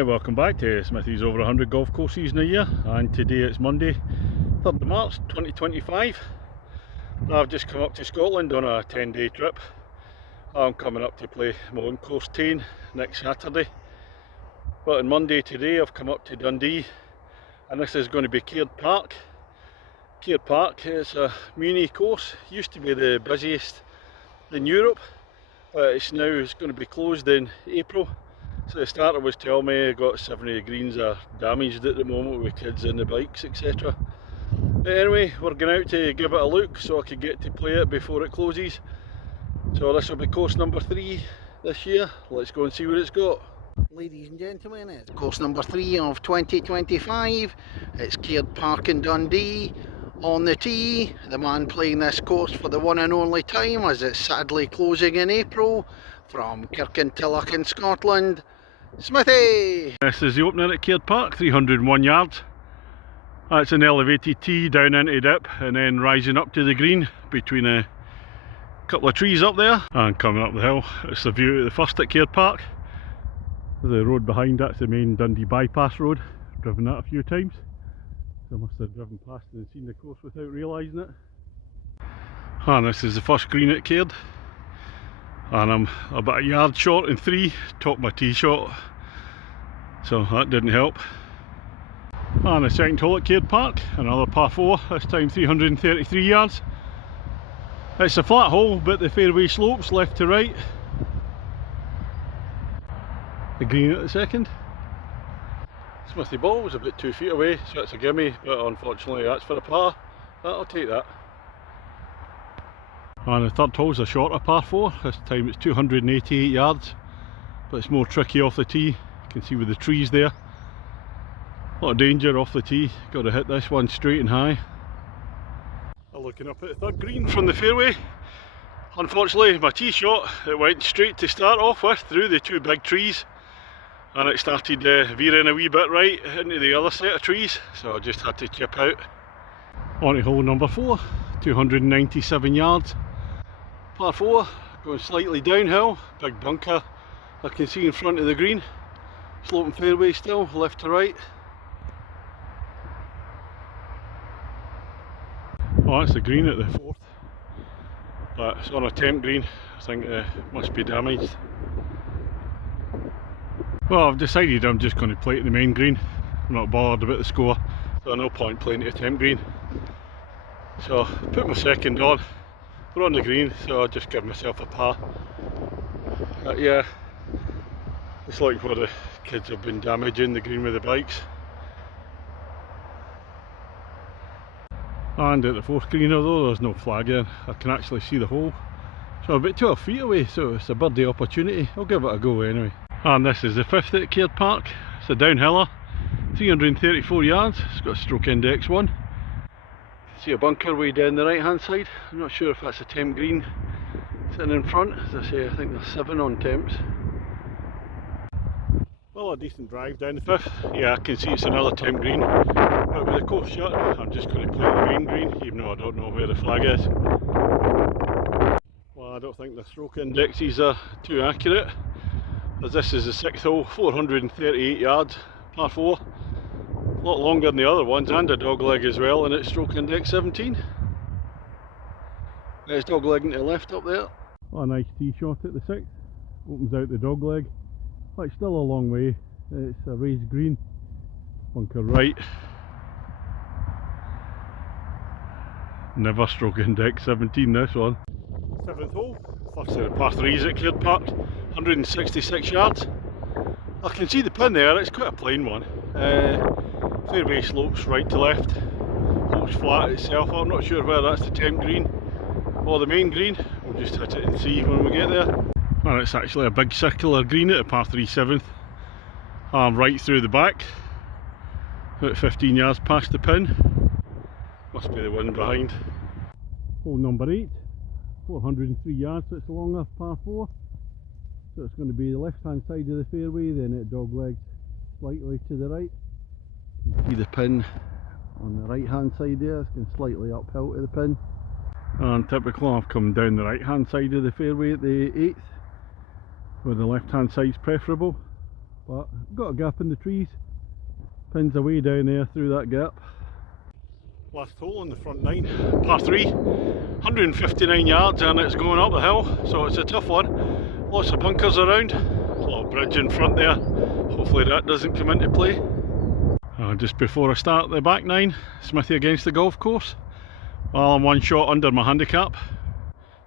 Hi, welcome back to Smithy's over 100 golf courses in a year, and today it's Monday 3rd of March 2025. I've just come up to Scotland on a 10-day trip. I'm coming up to play my own course 10 next Saturday, but on Monday today I've come up to Dundee, and this is going to be Caird Park. Caird Park is a muni course, used to be the busiest in Europe, but it's going to be closed in April. So the starter was telling me I got 7 of the greens are damaged at the moment with kids and the bikes, etc. But anyway, we're going out to give it a look so I can get to play it before it closes. So this will be course number 3 this year. Let's go and see what it's got. Ladies and gentlemen, it's course number 3 of 2025. It's Caird Park in Dundee. On the tee, the man playing this course for the one and only time, as it's sadly closing in April, from Kirkintilloch in Scotland, Smithy! This is the opening at Caird Park, 301 yards. That's an elevated tee down into dip and then rising up to the green between a couple of trees up there. And coming up the hill, it's the view of the first at Caird Park. The road behind that's the main Dundee bypass road. I've driven that a few times. So I must have driven past and seen the course without realising it. And this is the first green at Caird. And I'm about a yard short in 3, topped my tee shot, so that didn't help. And the second hole at Caird Park, another par 4, this time 333 yards. It's a flat hole, but the fairway slopes left to right. The green at the second. Smithy ball was about 2 feet away, so it's a gimme, but unfortunately that's for a par. I'll take that. And the third hole is a shorter par 4, this time it's 288 yards, but it's more tricky off the tee. You can see with the trees there, a lot of danger off the tee. Got to hit this one straight and high. Looking up at the third green from the fairway, unfortunately my tee shot, it went straight to start off with through the 2 big trees, and it started veering a wee bit right into the other set of trees, so I just had to chip out. On to hole number 4, 297 yards. Par 4, going slightly downhill, big bunker I can see in front of the green, sloping fairway still, left to right. Oh, that's the green at the 4th, but it's on a temp green. I think it must be damaged. Well, I've decided I'm just going to play at the main green. I'm not bothered about the score, so no point playing at a temp green. So put my second on. We're on the green, so I'll just give myself a par. Yeah, it's like where the kids have been damaging the green with the bikes. And at the 4th green, although there's no flag in, I can actually see the hole. So I'm about 12 feet away, so it's a birdie opportunity. I'll give it a go anyway. And this is the 5th at Caird Park. It's a downhiller, 334 yards. It's got a stroke index 1. See a bunker way down the right hand side. I'm not sure if that's a temp green sitting in front. As I say, I think there's 7 on temps. Well, a decent drive down the 5th. Yeah, I can see it's another temp green, but with the course shut, I'm just going to play the main green, even though I don't know where the flag is. Well, I don't think the stroke indexes are too accurate, as this is the 6th hole, 438 yards, par 4. A lot longer than the other ones, and a dog leg as well, and it's stroke index 17. There's dog leg to the left up there. Oh, a nice tee shot at the 6th. Opens out the dog leg. Oh, it's still a long way. It's a raised green. Bunker right. Never stroke index 17 this one. 7th hole. First of the par 3s at Caird Park. 166 yards. I can see the pin there, it's quite a plain one. Fairway slopes right to left, hole's flat itself. I'm not sure whether that's the temp green or the main green. We'll just hit it and see when we get there. And it's actually a big circular green at the par 3 7th. Right through the back, about 15 yards past the pin. Must be the one behind. Hole number 8, 403 yards, so it's a longer par 4. So it's going to be the left hand side of the fairway, then it dog legs slightly to the right. You can see the pin on the right hand side there, it's going slightly uphill to the pin. And typically I've come down the right hand side of the fairway at the 8th, where the left hand side is preferable. but got a gap in the trees. Pins away down there through that gap. Last hole on the front 9, par 3, 159 yards, and it's going up the hill, so it's a tough one. Lots of bunkers around, a little bridge in front there, hopefully that doesn't come into play. Just before I start the back 9, Smithy against the golf course. Well, I'm one shot under my handicap,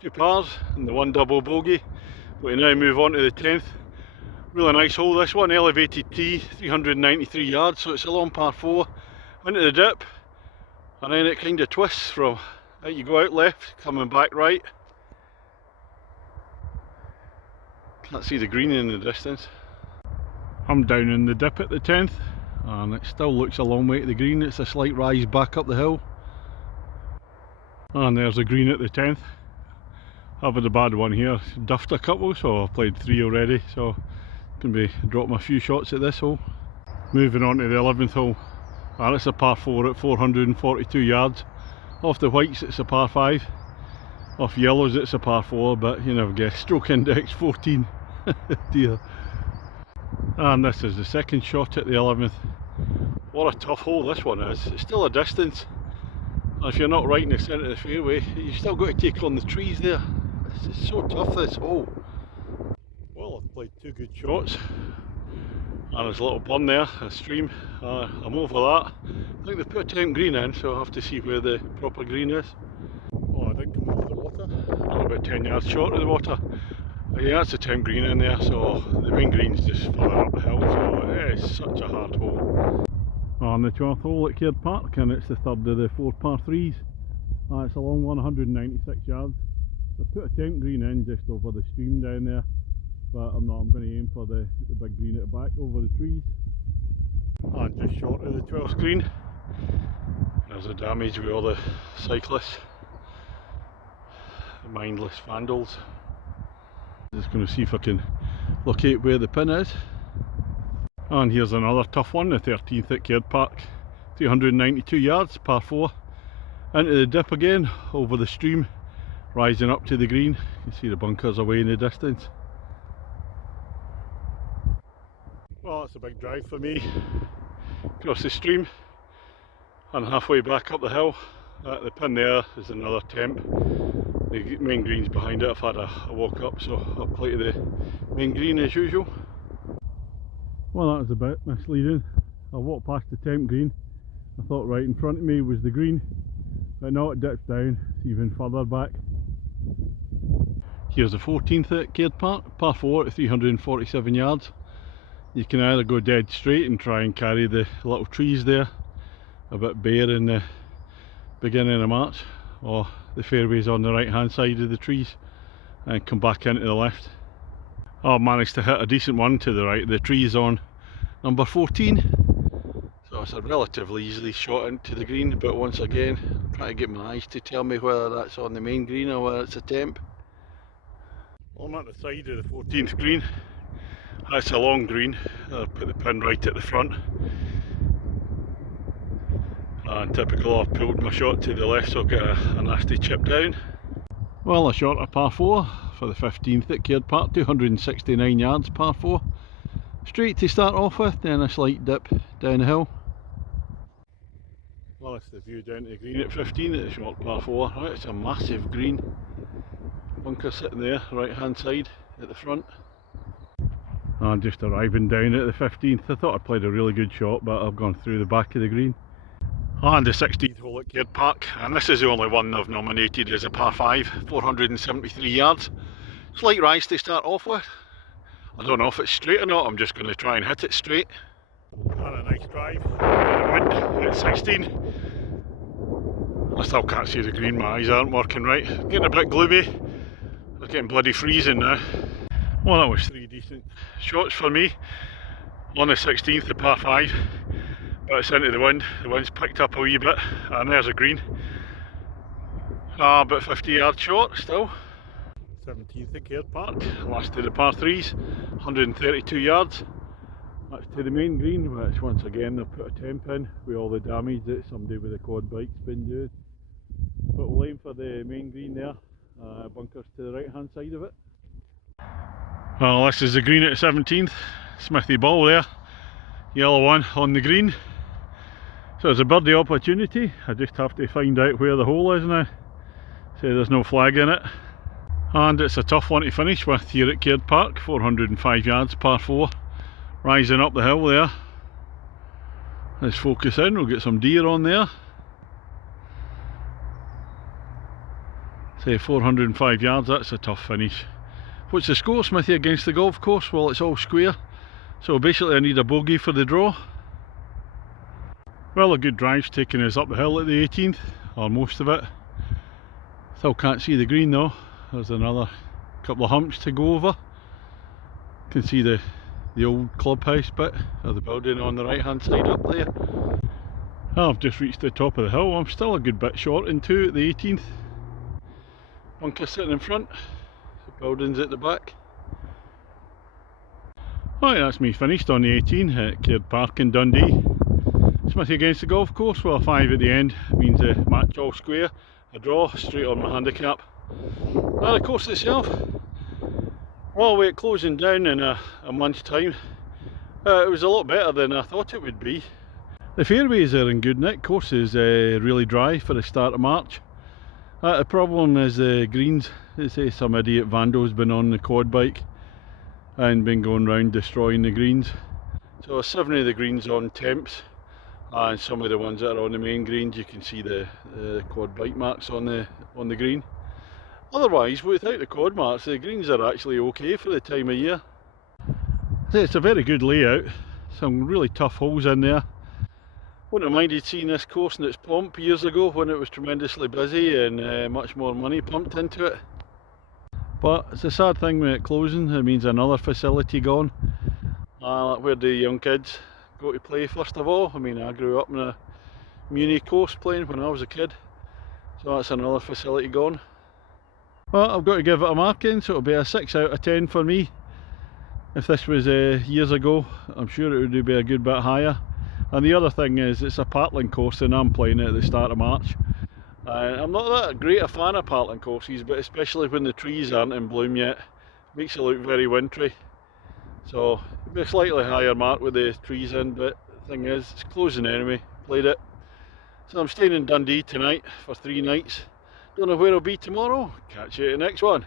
2 pars and the 1 double bogey. We now move on to the 10th. Really nice hole this one, elevated tee, 393 yards, so it's a long par 4 into the dip, and then it kind of twists from, you go out left, coming back right. Can't see the green in the distance. I'm down in the dip at the 10th, and it still looks a long way to the green. It's a slight rise back up the hill. And there's the green at the 10th. I've had a bad one here, duffed a couple, so I've played 3 already, so can be dropping a few shots at this hole. Moving on to the 11th hole, and it's a par 4 at 442 yards. Off the whites it's a par 5, off yellows it's a par 4, but you never guess. Stroke index 14. Dear. And this is the second shot at the 11th. What a tough hole this one is. It's still a distance, and if you're not right in the centre of the fairway, you've still got to take on the trees there. It's so tough, this hole. Well, I've played 2 good shots, and there's a little burn there, a stream. I'm over that. I think they've put a temp green in, so I'll have to see where the proper green is. Oh, I did come over the water. I'm about 10 yards short of the water. Yeah, that's a temp green in there, so the main green's just further up the hill, so it is such a hard hole. On the 12th hole at Caird Park, and it's the third of the 4 par 3s. It's a long one, 196 yards. They've put a temp green in just over the stream down there, but I'm going to aim for the big green at the back over the trees. And just short of the 12th green, there's the damage with all the cyclists, the mindless vandals. Just going to see if I can locate where the pin is. And here's another tough one, the 13th at Caird Park, 392 yards, par 4, into the dip again, over the stream, rising up to the green. You can see the bunkers away in the distance. Well, it's a big drive for me, across the stream and halfway back up the hill. The pin there is another temp. The main green's behind it. I've had a walk up, so I'll play to the main green as usual. Well, that was a bit misleading. I walked past the temp green. I thought right in front of me was the green, but no, it dips down. It's even further back. Here's the 14th at Caird Park, par 4 at 347 yards. You can either go dead straight and try and carry the little trees there, a bit bare in the beginning of March, or the fairway's on the right hand side of the trees and come back into the left. I managed to hit a decent one to the right of the trees on number 14, so it's a relatively easily shot into the green, but once again I'm trying to get my eyes to tell me whether that's on the main green or whether it's a temp. Well, I'm at the side of the 14th green. That's a long green. I'll put the pin right at the front, and typical, I've pulled my shot to the left, so I'll get a nasty chip down. Well, a short a par 4 for the 15th at Caird Park, 269 yards, par 4. Straight to start off with, then a slight dip down the hill. Well, it's the view down to the green at 15 at the short par 4. Right, it's a massive green. Bunker sitting there, right hand side at the front. And just arriving down at the 15th, I thought I played a really good shot, but I've gone through the back of the green. And the 16th hole at Caird Park, and this is the only one I've nominated as a par 5, 473 yards. Slight rise to start off with. I don't know if it's straight or not, I'm just going to try and hit it straight. And a nice drive, wind at 16. I still can't see the green, my eyes aren't working right. Getting a bit gloomy, it's getting bloody freezing now. Well, that was 3 decent shots for me on the 16th, the par 5. But it's into the wind's picked up a wee bit, and there's a green. About 50 yards short still. 17th at Caird Park, last of the par 3s, 132 yards. That's to the main green, which once again they've put a temp in with all the damage that somebody with a quad bike's been doing. But we'll aim for the main green there, bunkers to the right hand side of it. Well, this is the green at the 17th, Smithy ball there, yellow one on the green. So it's a birdie opportunity. I just have to find out where the hole is now. Say there's no flag in it. And it's a tough one to finish with here at Caird Park, 405 yards, par 4. Rising up the hill there. Let's focus in, we'll get some deer on there. Say 405 yards, that's a tough finish. What's the score, Smithy, against the golf course? Well, it's all square. So basically I need a bogey for the draw. Well, a good drive's taking us up the hill at the 18th, or most of it. Still can't see the green though. There's another couple of humps to go over. You can see the old clubhouse bit of the building on the right hand side up there. I've just reached the top of the hill. I'm still a good bit short in 2 at the 18th. Bunker sitting in front, the building's at the back. Right, that's me finished on the 18 at Caird Park in Dundee. Smithy against the golf course, well, a 5 at the end means a match all square, a draw straight on my handicap. And the course itself, well, we're closing down in a month's time. It was a lot better than I thought it would be. The fairways are in good nick. Course is really dry for the start of March. The problem is the greens. They say some idiot vando's been on the quad bike and been going round destroying the greens. So 7 of the greens on temps, and some of the ones that are on the main greens you can see the quad bike marks on the green. Otherwise, without the quad marks, the greens are actually okay for the time of year. It's a very good layout, some really tough holes in there. Wouldn't have minded seeing this course in its pomp years ago when it was tremendously busy and much more money pumped into it. But it's a sad thing with it closing. It means another facility gone. Where the young kids go to play first of all. I mean, I grew up in a muni course playing when I was a kid, so that's another facility gone. Well, I've got to give it a marking, so it'll be a 6 out of 10 for me. If this was years ago, I'm sure it would be a good bit higher. And the other thing is, it's a partling course and I'm playing it at the start of March. I'm not that great a fan of partling courses, but especially when the trees aren't in bloom yet, makes it look very wintry. So it'll be a slightly higher mark with the trees in, but the thing is, it's closing anyway, played it. So I'm staying in Dundee tonight for 3 nights. Don't know where I'll be tomorrow. Catch you at the next one.